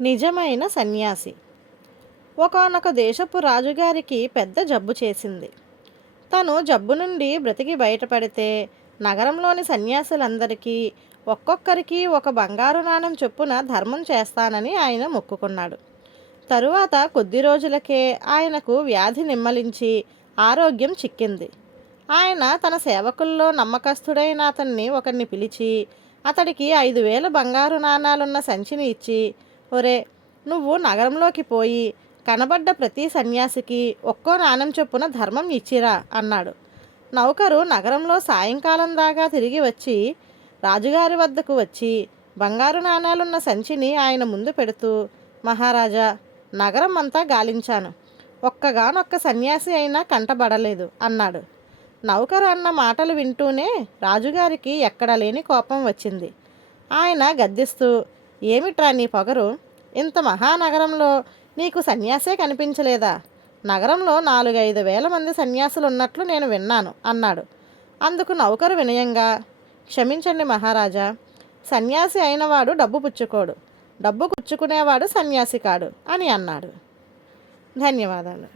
నిజమైన సన్యాసి. ఒకనొక దేశపు రాజుగారికి పెద్ద జబ్బు చేసింది. తను జబ్బు నుండి బ్రతికి బయటపడితే నగరంలోని సన్యాసులందరికీ ఒక్కొక్కరికి ఒక బంగారు నాణం చొప్పున ధర్మం చేస్తానని ఆయన మొక్కుకున్నాడు. తరువాత కొద్ది రోజులకే ఆయనకు వ్యాధి నిమ్మలించి ఆరోగ్యం చిక్కింది. ఆయన తన సేవకుల్లో నమ్మకస్తుడైన అతన్ని ఒకరిని పిలిచి అతడికి ఐదు వేల బంగారు నాణాలున్న సంచిని ఇచ్చి ఒరే నువ్వు నగరంలోకి పోయి కనబడ్డ ప్రతి సన్యాసికి ఒక్కో నాణెం చొప్పున ధర్మం ఇచ్చిరా అన్నాడు. నౌకరు నగరంలో సాయంకాలం దాకా తిరిగి వచ్చి రాజుగారి వద్దకు వచ్చి బంగారు నాణాలున్న సంచిని ఆయన ముందు పెడుతూ మహారాజా నగరం అంతా గాలించాను. ఒక్కగానొక్క సన్యాసి అయినా కంటబడలేదు అన్నాడు. నౌకరు అన్న మాటలు వింటూనే రాజుగారికి ఎక్కడ లేని కోపం వచ్చింది. ఆయన గద్దిస్తూ ఏమిట్రా నీ పొగరు? ఇంత మహానగరంలో నీకు సన్యాసే కనిపించలేదా? నగరంలో నాలుగైదు వేల మంది సన్యాసులు ఉన్నట్లు నేను విన్నాను అన్నాడు. అందుకు నౌకరు వినయంగా క్షమించండి మహారాజా సన్యాసి అయినవాడు డబ్బు పుచ్చుకోడు డబ్బు పుచ్చుకునేవాడు సన్యాసి కాడు అని అన్నాడు. ధన్యవాదాలు.